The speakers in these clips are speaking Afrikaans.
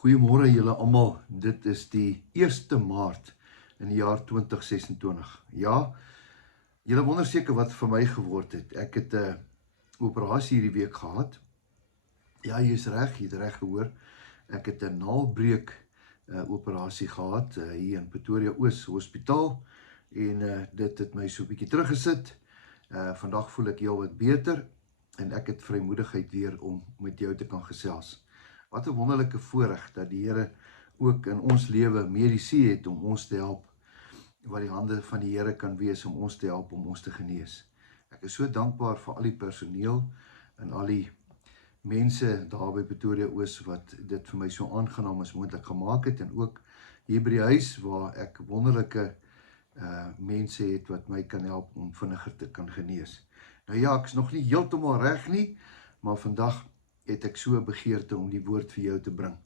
Goeiemôre julle almal, dit is die 1 Maart in die jaar 2026. Ja, julle wonder seker wat vir my geword het. Ek het 'n operasie hierdie week gehad. Ja, jy is reg, jy het reg gehoor. Ek het 'n naalbreek operasie gehad hier in Pretoria Oos Hospitaal en dit het my so 'n bietjie teruggesit. Vandag voel ek heel wat beter en ek het vrymoedigheid weer om met jou te kan gesels. Wat 'n wonderlike voorreg dat die Here ook in ons lewe mediese het om ons te help, wat die hande van die Here kan wees om ons te help om ons te genees. Ek is so dankbaar vir al die personeel en al die mense daar by Pretoria Oos wat dit vir my so aangenaam as moontlik gemaak het en ook hier by die huis waar ek wonderlike mense het wat my kan help om vinniger te kan genees. Nou ja, ek is nog nie heeltemal reg nie, maar vandag het ek so 'n begeerte om die woord vir jou te bring.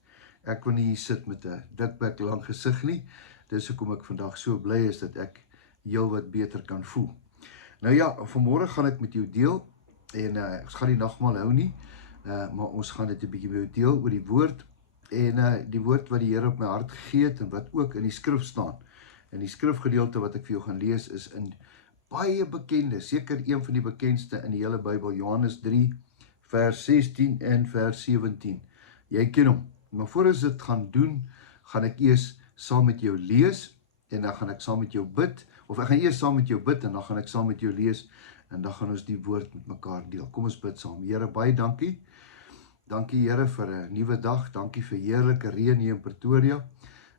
Ek wil nie hier sit met 'n dikbek lang gesig nie, dis hoekom ek vandag so bly is dat ek heel wat beter kan voel. Nou ja, vanmôre gaan ek met jou deel, en ek gaan die nagmaal hou nie, maar ons gaan dit 'n bietjie met jou deel oor die woord, en die woord wat die Here op my hart gegee het, en wat ook in die skrif staan. En die skrifgedeelte wat ek vir jou gaan lees is in baie bekende, seker een van die bekendste in die hele Bybel, Johannes 3, vers 16 en vers 17. Jy ken hom, maar voor ons dit gaan doen, gaan ek eers saam met jou lees, en dan gaan ek saam met jou bid, of ek gaan eers saam met jou bid, en dan gaan ek saam met jou lees, en dan gaan ons die woord met mekaar deel. Kom ons bid saam. Here, baie dankie. Dankie Here vir 'n nuwe dag, dankie vir heerlike reën hier in Pretoria.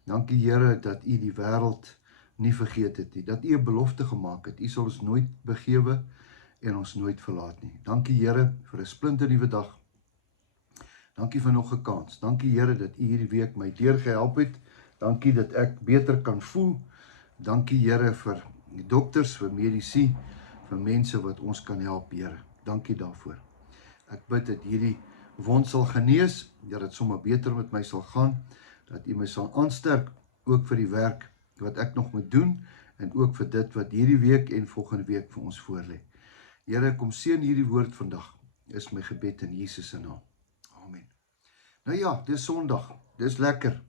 Dankie Here dat U die wêreld nie vergeet het nie, dat U 'n belofte gemaak het. U sal ons nooit begewe en ons nooit verlaat nie. Dankie Here vir 'n splinternuwe dag. Dankie vir nog 'n kans. Dankie Here dat U hierdie week my deurgehelp het. Dankie dat ek beter kan voel. Dankie Here vir die dokters, vir mediese, vir mense wat ons kan help, Here. Dankie daarvoor. Ek bid dat hierdie wond sal genees, dat dit sommer beter met my sal gaan, dat U my sal aansterk, ook vir die werk wat ek nog moet doen, en ook vir dit wat hierdie week en volgende week vir ons voorlê. Here, kom seën hierdie woord vandag, is my gebed in Jesus se naam. Amen. Nou ja, dis Sondag, dis lekker.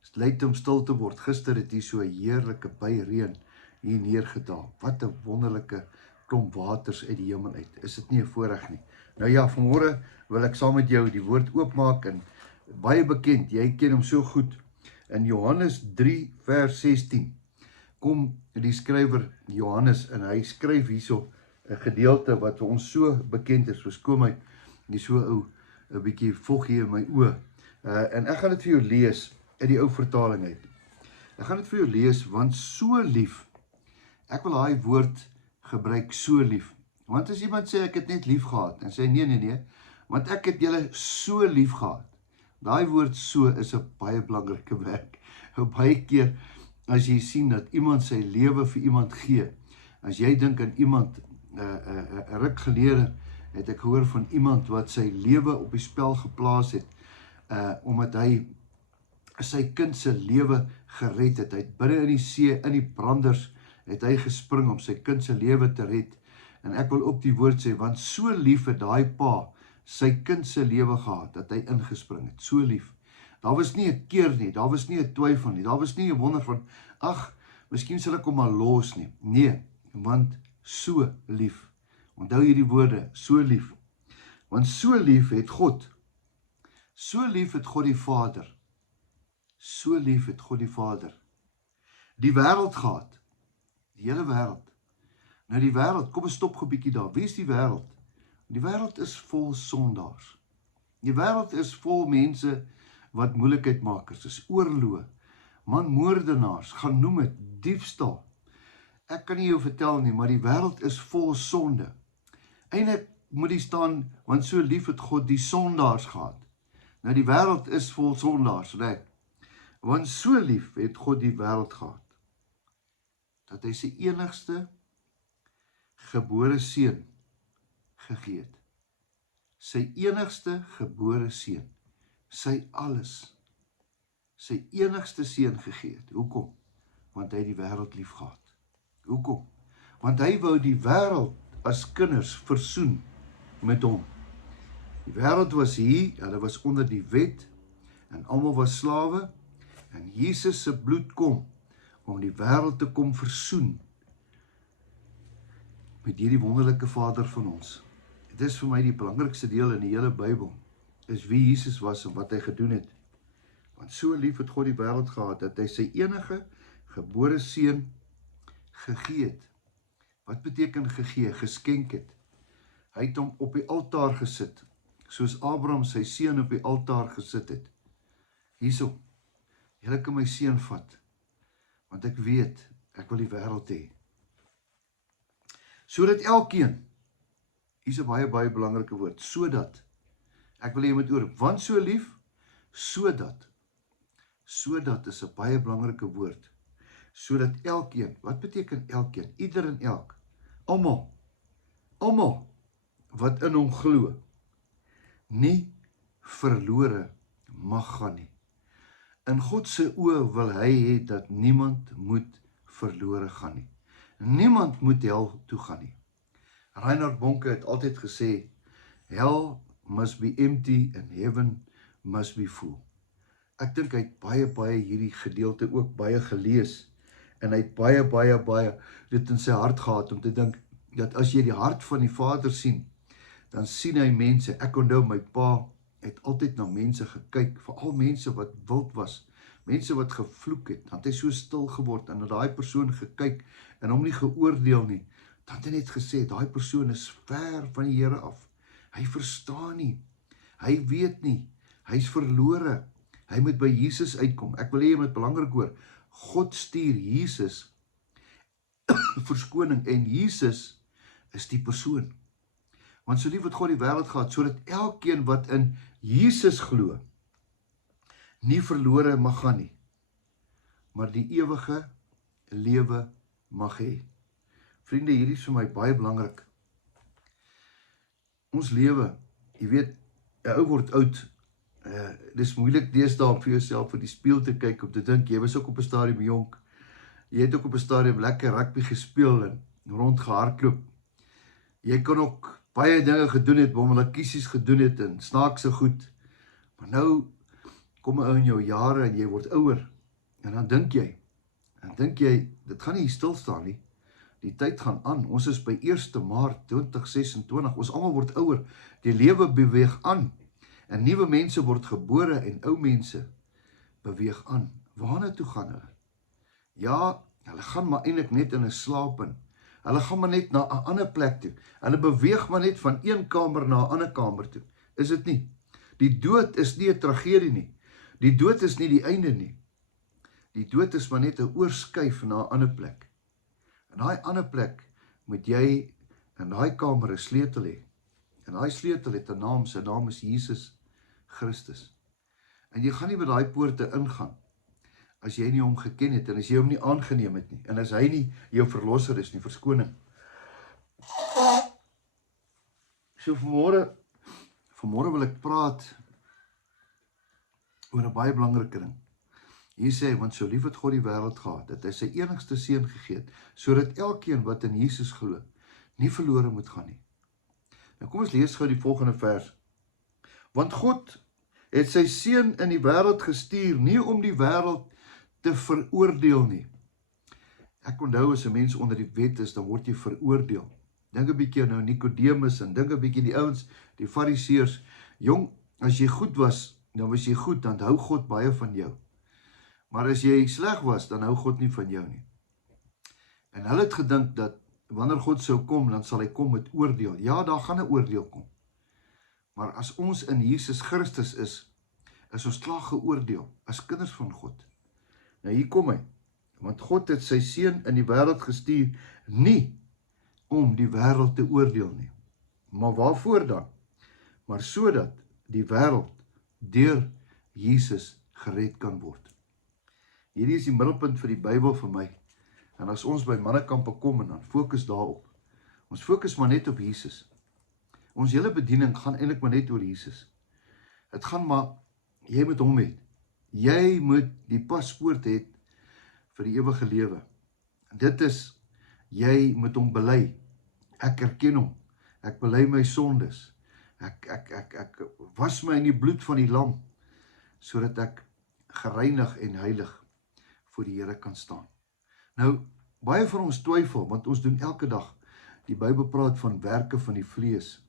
Dis tyd om stil te word. Gister het hier so 'n heerlike byreën hier neergedaal. Wat 'n wonderlike klomp waters uit die hemel uit. Is dit nie 'n voorreg nie? Nou ja, vanmôre wil ek saam met jou die woord oopmaak, en baie bekend, jy ken hom so goed. In Johannes 3 vers 16 kom die skrywer Johannes, en hy skryf hierso 'n gedeelte wat vir ons so bekend is. Verskoon my, nie so ou 'n bietjie vog hier in my oë. En ek gaan dit vir jou lees uit die ou vertaling uit. Ek gaan dit vir jou lees, want so lief. Ek wil daai woord gebruik, so lief. Want as iemand sê ek het net lief gehad, en sê nee, want ek het julle so lief gehad. Daai woord so is 'n baie belangrike werk. Baie keer as jy sien dat iemand sy lewe vir iemand gee, as jy dink aan iemand, 'n ruk gelede het ek gehoor van iemand wat sy lewe op die spel geplaas het, omdat hy sy kind se lewe gered het. Hy het binne in die see, in die branders, het hy gespring om sy kind se lewe te red. En ek wil op die woord sê, want so lief het daai pa sy kind se lewe gehad, dat hy ingespring het. So lief. Daar was nie 'n keer nie, daar was nie 'n twyfel nie, daar was nie 'n wonder van, ag, miskien sal ek hom maar los nie. Nee, want so lief. Onthou hierdie woorde, so lief. Want so lief het God. So lief het God die Vader. So lief het God die Vader die wêreld gehad. Die hele wêreld. Nou die wêreld, kom ons stop 'n bietjie daar. Wie is die wêreld? Die wêreld is vol sondaars. Die wêreld is vol mense wat moeilikheidmakers is, oorloë, manmoordenaars, gaan noem het, diefstal. Ek kan nie jou vertel nie, maar die wêreld is vol sonde. Eintlik moet die staan, want so lief het God die sondaars gehad. Nou die wêreld is vol sondaars, reg? Want so lief het God die wêreld gehad, dat hy sy enigste gebore seun gegee het. Sy enigste gebore seun, sy alles, sy enigste seun gegee het. Hoekom? Want hy die wêreld lief gehad. Hoekom? Want hy wou die wêreld as kinders versoen met hom. Die wêreld was hier, hulle was onder die wet, en almal was slawe, en Jesus se bloed kom, om die wêreld te kom versoen, met hierdie wonderlike Vader van ons. Dit is vir my die belangrikste deel in die hele Bybel, is wie Jesus was en wat hy gedoen het. Want so lief het God die wêreld gehad, dat hy sy enige gebore seun gegee het. Wat beteken gegee? Geskenk het. Hy het hom op die altaar gesit, soos Abraham sy seun op die altaar gesit het. Hierso, julle kan my seun vat, want ek weet, ek wil die wêreld hê. Sodat elkeen, hier's 'n baie belangrike woord, sodat, ek wil hê jy moet oor, want so lief, sodat is 'n baie belangrike woord, sodat elkeen, wat beteken elkeen? Ieder en elk, almal, wat in hom glo, nie verlore mag gaan nie. In God se oë wil hy hê dat niemand moet verlore gaan nie. Niemand moet hel toe gaan nie. Reinhard Bonke het altyd gesê, hell must be empty and heaven must be full. Ek dink hy het baie hierdie gedeelte ook baie gelees, en hy het baie dit in sy hart gehad, om te dink, dat as jy die hart van die Vader sien, dan sien hy mense. Ek onthou, my pa het altyd na mense gekyk, veral mense wat wild was, mense wat gevloek het, dan het hy so stil geword, en na daai persoon gekyk, en hom nie geoordeel nie, dan het hy net gesê, daai persoon is ver van die Here af, hy verstaan nie, hy weet nie, hy is verlore, hy moet by Jesus uitkom. Ek wil hê jy moet belangrik hoor, God stuur Jesus verskoning, en Jesus is die persoon. Want so lief het God die wêreld gehad, sodat elkeen wat in Jesus glo, nie verlore mag gaan nie, maar die ewige lewe mag hê. Vriende, hierdie is vir my baie belangrik. Ons lewe, jy weet, 'n ou word oud. Dis moeilik deesdae om vir jouself vir die spieël te kyk, om te dink, jy was ook op 'n stadium jonk, jy het ook op 'n stadium lekker rugby gespeel en rondgehardloop. Jy kan ook baie dinge gedoen het, bommelakkiesies gedoen het en snaakse goed. Maar nou kom 'n ou in jou jare en jy word ouer. En dan dink jy, dit gaan nie hier stil staan nie. Die tyd gaan aan. Ons is by 1 Maart 2026. Ons almal word ouer. Die lewe beweeg aan. En nuwe mense word gebore en ou mense beweeg aan. Waarna toe gaan hulle? Ja, hulle gaan maar eintlik net in 'n slaap in. Hulle gaan maar net na 'n ander plek toe. Hulle beweeg maar net van een kamer na 'n ander kamer toe. Is dit nie? Die dood is nie 'n tragedie nie. Die dood is nie die einde nie. Die dood is maar net 'n oorskuif na 'n ander plek. En daai ander plek moet jy in daai kamer 'n sleutel hê. En daai sleutel het 'n naam, sy naam is Jesus Christus. En jy gaan nie by daai poorte ingaan as jy nie hom geken het, en as jy hom nie aangeneem het nie, en as hy nie jou verlosser is nie, verskoning. So vanmôre wil ek praat oor 'n baie belangrike ding. Hier sê hy, want so lief het God die wêreld gehad, dat hy sy enigste seun gegee het, sodat elkeen wat in Jesus glo, nie verlore moet gaan nie. Nou kom ons lees gou die volgende vers. Want God het sy seun in die wêreld gestuur, nie om die wêreld te veroordeel nie. Ek onthou, as 'n mens onder die wet is, dan word jy veroordeel. Dink 'n bietjie nou Nikodemus, en dink 'n bietjie die ouens, die fariseërs. Jong, as jy goed was, dan was jy goed, dan hou God baie van jou. Maar as jy sleg was, dan hou God nie van jou nie. En hulle het gedink dat wanneer God sou kom, dan sal hy kom met oordeel. Ja, daar gaan 'n oordeel kom. Maar as ons in Jesus Christus is ons klaar geoordeel, as kinders van God. Nou hier kom hy, want God het sy seun in die wêreld gestuur, nie om die wêreld te oordeel nie. Maar waarvoor dan? Maar sodat die wêreld deur Jesus gered kan word. Hierdie is die middelpunt vir die Bybel vir my. En as ons by mannekampe kom en dan fokus daarop. Ons fokus maar net op Jesus. Ons hele bediening gaan eintlik maar net oor Jesus. Het gaan maar, jy moet hom hê. Jy moet die paspoort hê vir die ewige lewe. Dit is, jy moet hom bely. Ek erken hom. Ek bely my sondes. Ek was my in die bloed van die lam. sodat ek gereinig en heilig voor die Here kan staan. Nou, baie van ons twyfel, want ons doen elke dag, die Bybel praat van werke van die vlees.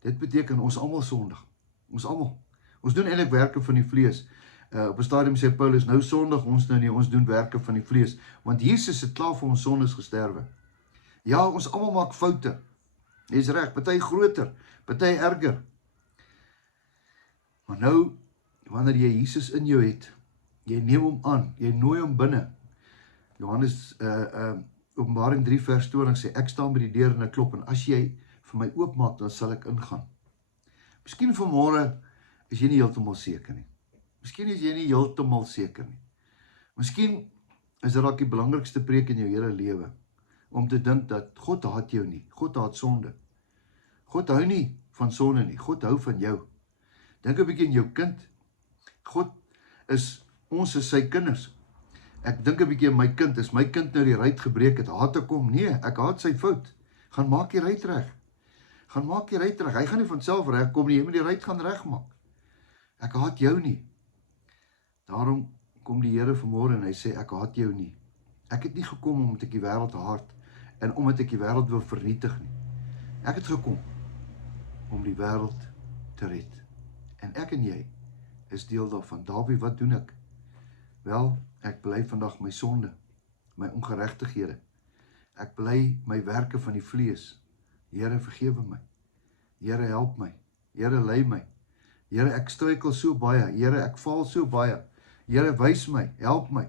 Dit beteken ons almal sondig. Ons almal. Ons doen eintlik werke van die vlees. Op 'n stadium sê Paulus, nou sondig ons nou nie, ons doen werke van die vlees, want Jesus het klaar vir ons sondes gesterwe. Ja, ons almal maak foute. Jy's reg, party groter, party erger. Maar nou, wanneer jy Jesus in jou het, jy neem hom aan, jy nooi hom binne. Johannes, Openbaring 3 vers 20 sê, ek staan by die deur en ek klop, en as jy vir my oopmaak, dan sal ek ingaan. Miskien vanmôre is jy nie heeltemal seker nie. Miskien is jy nie heeltemal seker nie. Miskien is dit dalk die belangrikste preek in jou hele lewe, om te dink dat God haat jou nie, God haat sonde. God hou nie van sonde nie, God hou van jou. Dink 'n bietjie aan jou kind. Ons is sy kinders. Ek dink 'n bietjie aan my kind, as my kind nou die ruit gebreek het, haat ek hom? Nee, ek haat sy fout. Gaan maak die ruit reg. Gaan maak die ruit reg. Hy gaan nie van self reg kom nie, jy moet die ruit gaan regmaak. Ek haat jou nie. Daarom kom die Here vanmôre en hy sê, ek haat jou nie. Ek het nie gekom omdat ek die wêreld haat en omdat ek die wêreld wil vernietig nie. Ek het gekom om die wêreld te red. En ek en jy is deel daarvan. Dawie, wat doen ek? Wel, ek bely vandag my sonde, my ongeregtighede. Ek bely my werke van die vlees. Here, vergewe my. Here, help my. Here, lei my. Here, ek struikel so baie. Here, ek val so baie. Here, wys my, help my.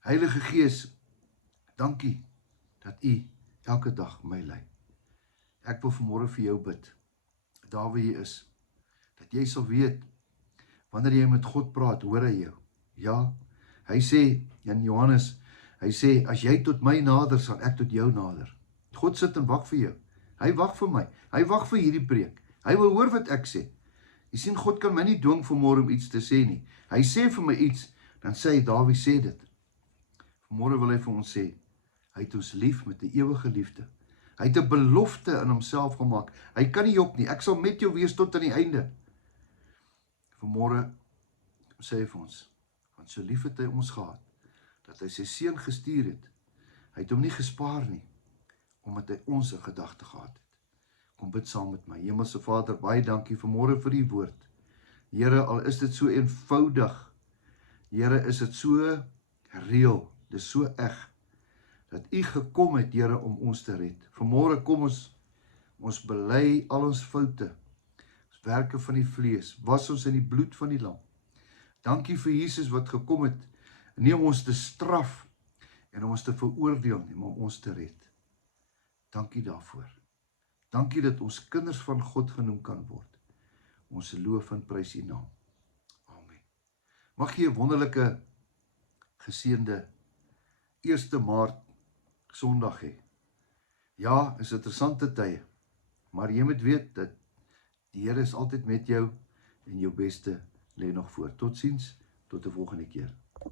Heilige Gees, dankie dat U elke dag my lei. Ek wil vanmôre vir jou bid, daar waar jy is, dat jy sal weet, wanneer jy met God praat, hoor hy jou. Ja, hy sê, in Johannes, hy sê, as jy tot my nader, sal ek tot jou nader. God sit en wag vir jou. Hy wag vir my. Hy wag vir hierdie preek. Hy wil hoor wat ek sê. Jy sien, God kan my nie dwing vanmôre om iets te sê nie. Hy sê vir my iets, dan sê hy, Dawie sê dit. Vanmôre wil hy vir ons sê, hy het ons lief met 'n ewige liefde. Hy het 'n belofte in homself gemaak. Hy kan nie jok nie. Ek sal met jou wees tot aan die einde. Vanmôre sê hy vir ons, want so lief het hy ons gehad, dat hy sy seun gestuur het. Hy het hom nie gespaar nie, omdat hy ons in gedagte gehad het. Kom bid saam met my. Hemelse Vader, baie dankie vanmôre vir die woord. Here, al is dit so eenvoudig, Here, is dit so reël, dis so eg, dat U gekom het, Here, om ons te red. Vanmôre kom ons bely al ons foute, ons werke van die vlees, was ons in die bloed van die lam. Dankie vir Jesus wat gekom het, nie om ons te straf en om ons te veroordeel nie, maar om ons te red. Dankie daarvoor. Dankie dat ons kinders van God genoem kan word. Ons loof en prys U naam. Amen. Mag jy 'n wonderlike, geseënde 1 Maart Sondag hê. Ja, is interessante tye, maar jy moet weet dat die Here is altyd met jou en jou beste lê nog voor. Totsiens, tot 'n volgende keer.